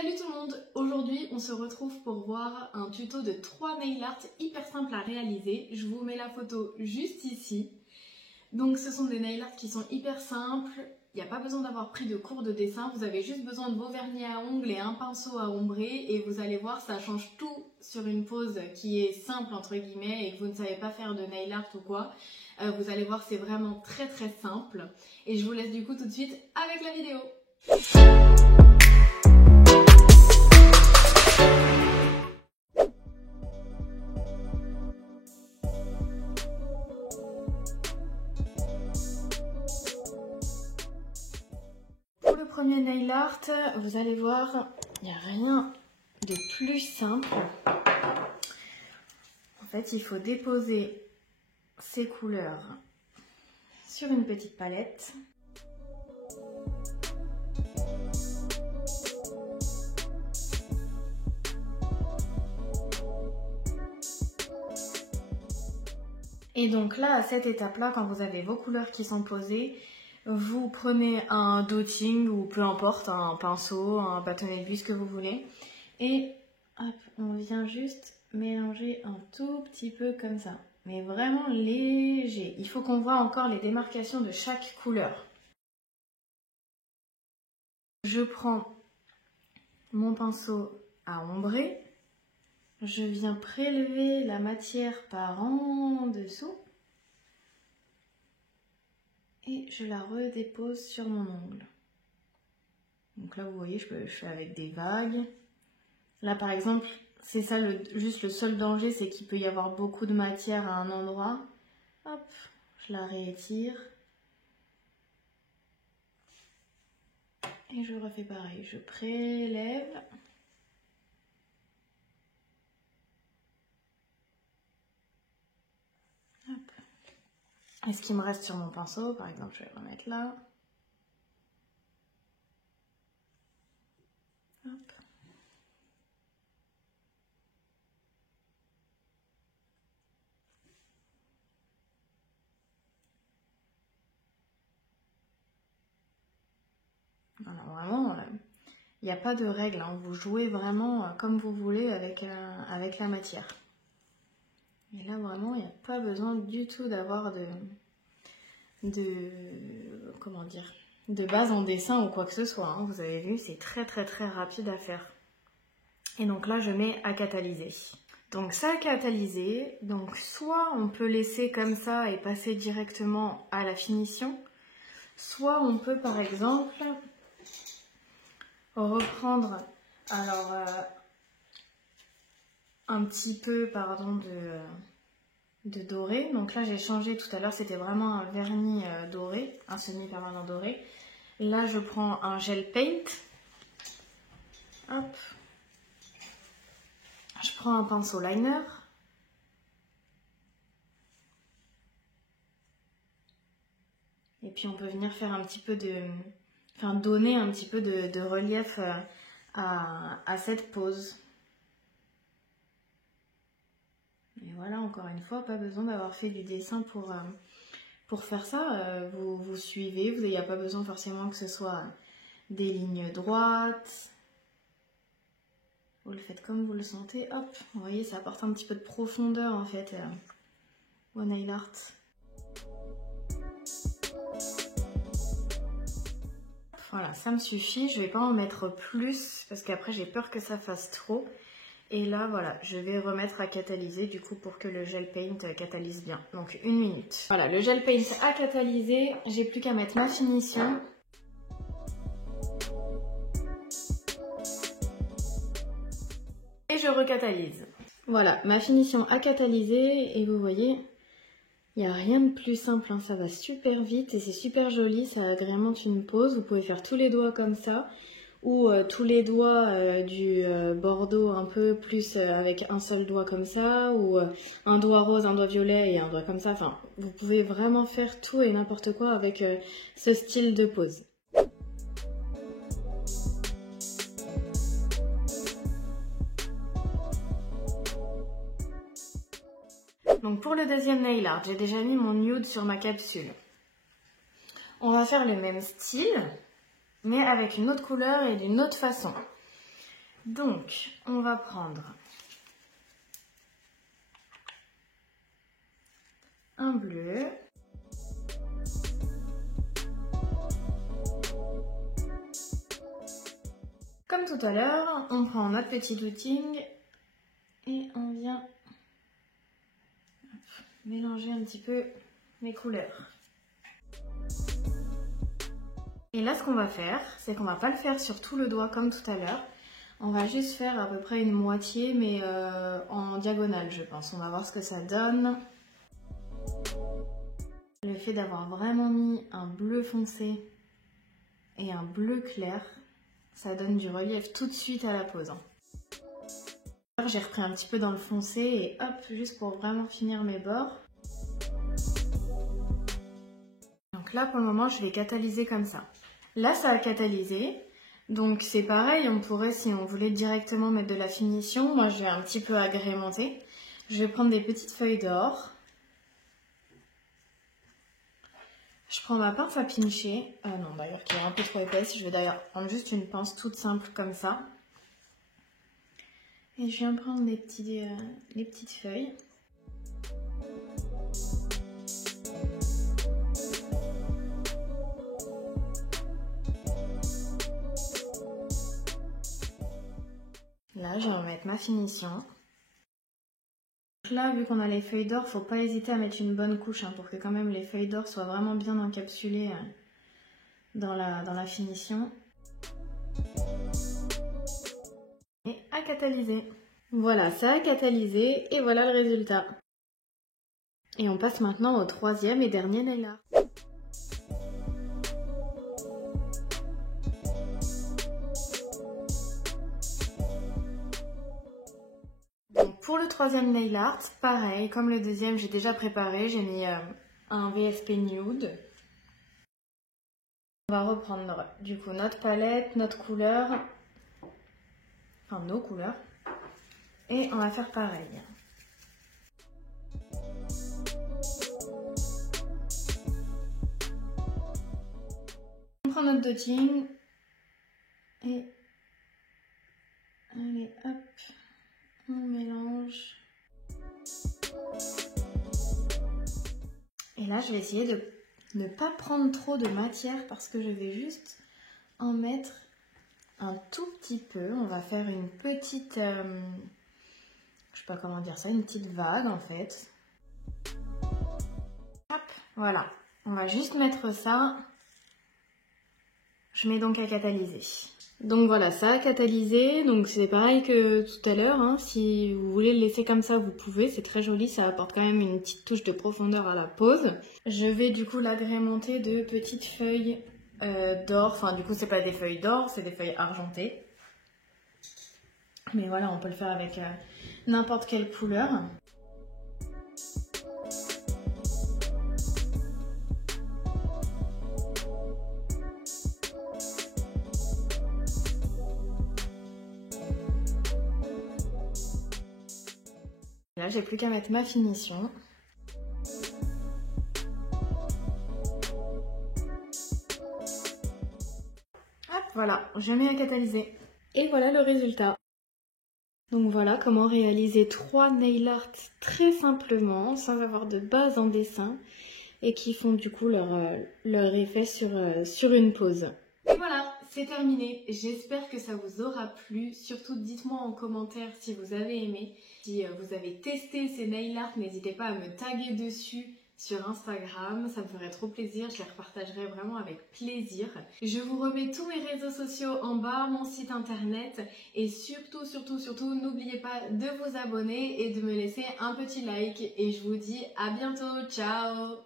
Salut tout le monde! Aujourd'hui on se retrouve pour voir un tuto de 3 nail art hyper simples à réaliser. Je vous mets la photo juste ici. Donc ce sont des nail art qui sont hyper simples. Il n'y a pas besoin d'avoir pris de cours de dessin. Vous avez juste besoin de vos vernis à ongles et un pinceau à ombrer. Et vous allez voir, ça change tout sur une pose qui est simple entre guillemets et que vous ne savez pas faire de nail art ou quoi. Vous allez voir, c'est vraiment très simple. Et je vous laisse du coup tout de suite avec la vidéo. Pour le premier nail art, vous allez voir, il n'y a rien de plus simple. En fait, il faut déposer ces couleurs sur une petite palette. Et donc là, à cette étape-là, quand vous avez vos couleurs qui sont posées, vous prenez un dotting ou peu importe, un pinceau, un bâtonnet de buis, ce que vous voulez. Et hop, on vient juste mélanger un tout petit peu comme ça. Mais vraiment léger. Il faut qu'on voit encore les démarcations de chaque couleur. Je prends mon pinceau à ombrer. Je viens prélever la matière par en dessous. Et je la redépose sur mon ongle. Donc là, vous voyez, je fais avec des vagues. Là, par exemple, c'est ça juste le seul danger, c'est qu'il peut y avoir beaucoup de matière à un endroit. Hop, je la réétire. Et je refais pareil. Je prélève. Hop. Et ce qui me reste sur mon pinceau, par exemple, je vais le remettre là. Hop. Alors vraiment, il n'y a pas de règle, hein. Vous jouez vraiment comme vous voulez avec la matière. Et là vraiment, il n'y a pas besoin du tout d'avoir comment dire, de base en dessin ou quoi que ce soit, hein. Vous avez vu, c'est très rapide à faire. Et donc là, je mets à catalyser. Donc ça a catalysé, donc soit on peut laisser comme ça et passer directement à la finition, soit on peut par exemple reprendre un petit peu de doré. Donc là j'ai changé tout à l'heure, c'était vraiment un vernis doré, un semi-permanent doré. Là je prends un gel paint. Hop. Je prends un pinceau liner. Et puis on peut venir faire un petit peu donner un petit peu de relief à cette pose. Et voilà, encore une fois, pas besoin d'avoir fait du dessin pour faire ça. Vous suivez, il n'y a pas besoin forcément que ce soit des lignes droites. Vous le faites comme vous le sentez. Hop, vous voyez, ça apporte un petit peu de profondeur en fait au nail art. Voilà, ça me suffit. Je ne vais pas en mettre plus parce qu'après j'ai peur que ça fasse trop. Et là, voilà, je vais remettre à catalyser du coup pour que le gel paint catalyse bien. Donc 1 minute. Voilà, le gel paint a catalysé. J'ai plus qu'à mettre ma finition. Et je recatalyse. Voilà, ma finition a catalysé et vous voyez, il n'y a rien de plus simple, hein, ça va super vite et c'est super joli, ça agrémente une pose. Vous pouvez faire tous les doigts comme ça ou tous les doigts du bordeaux un peu plus avec un seul doigt comme ça ou un doigt rose, un doigt violet et un doigt comme ça. Enfin, vous pouvez vraiment faire tout et n'importe quoi avec ce style de pose. Donc pour le deuxième nail art, j'ai déjà mis mon nude sur ma capsule. On va faire le même style, mais avec une autre couleur et d'une autre façon. Donc, on va prendre un bleu. Comme tout à l'heure, on prend notre petit outing et on vient mélanger un petit peu les couleurs. Et là, ce qu'on va faire, c'est qu'on va pas le faire sur tout le doigt comme tout à l'heure. On va juste faire à peu près une moitié, mais en diagonale, je pense. On va voir ce que ça donne. Le fait d'avoir vraiment mis un bleu foncé et un bleu clair, ça donne du relief tout de suite à la pose. J'ai repris un petit peu dans le foncé et hop, juste pour vraiment finir mes bords. Donc là, pour le moment, je vais catalyser comme ça. Là, ça a catalysé. Donc c'est pareil, on pourrait, si on voulait directement mettre de la finition, moi je vais un petit peu agrémenter. Je vais prendre des petites feuilles d'or. Je prends ma pince à pincher. Non, d'ailleurs, qui est un peu trop épaisse. Je vais d'ailleurs prendre juste une pince toute simple comme ça. Et je viens prendre les petites feuilles. Là, je vais en mettre ma finition. Donc là, vu qu'on a les feuilles d'or, faut pas hésiter à mettre une bonne couche pour que quand même les feuilles d'or soient vraiment bien encapsulées dans la finition. Et à catalyser. Voilà, ça a catalysé et voilà le résultat. Et on passe maintenant au troisième et dernier nail art. Donc pour le troisième nail art, pareil, comme le deuxième, j'ai déjà préparé, j'ai mis un VSP Nude. On va reprendre du coup notre palette, notre couleur, enfin nos couleurs, et on va faire pareil. On prend notre dotting et allez hop, on mélange. Et là je vais essayer de ne pas prendre trop de matière parce que je vais juste en mettre un tout petit peu. On va faire une petite, je sais pas comment dire ça, une petite vague en fait. Hop, voilà. On va juste mettre ça. Je mets donc à catalyser. Donc voilà, ça a catalysé. Donc c'est pareil que tout à l'heure. Si vous voulez le laisser comme ça, vous pouvez. C'est très joli. Ça apporte quand même une petite touche de profondeur à la pose. Je vais du coup l'agrémenter de petites feuilles d'or. Enfin du coup c'est pas des feuilles d'or, c'est des feuilles argentées. Mais voilà, on peut le faire avec n'importe quelle couleur. Là, j'ai plus qu'à mettre ma finition. Hop, voilà, je mets à catalyser. Et voilà le résultat. Donc voilà comment réaliser 3 nail art très simplement, sans avoir de base en dessin, et qui font du coup leur effet sur une pose. Et voilà, c'est terminé. J'espère que ça vous aura plu. Surtout, dites-moi en commentaire si vous avez aimé. Si vous avez testé ces nail art, n'hésitez pas à me taguer dessus sur Instagram. Ça me ferait trop plaisir. Je les repartagerai vraiment avec plaisir. Je vous remets tous mes réseaux sociaux en bas, mon site internet. Et surtout, n'oubliez pas de vous abonner et de me laisser un petit like. Et je vous dis à bientôt. Ciao!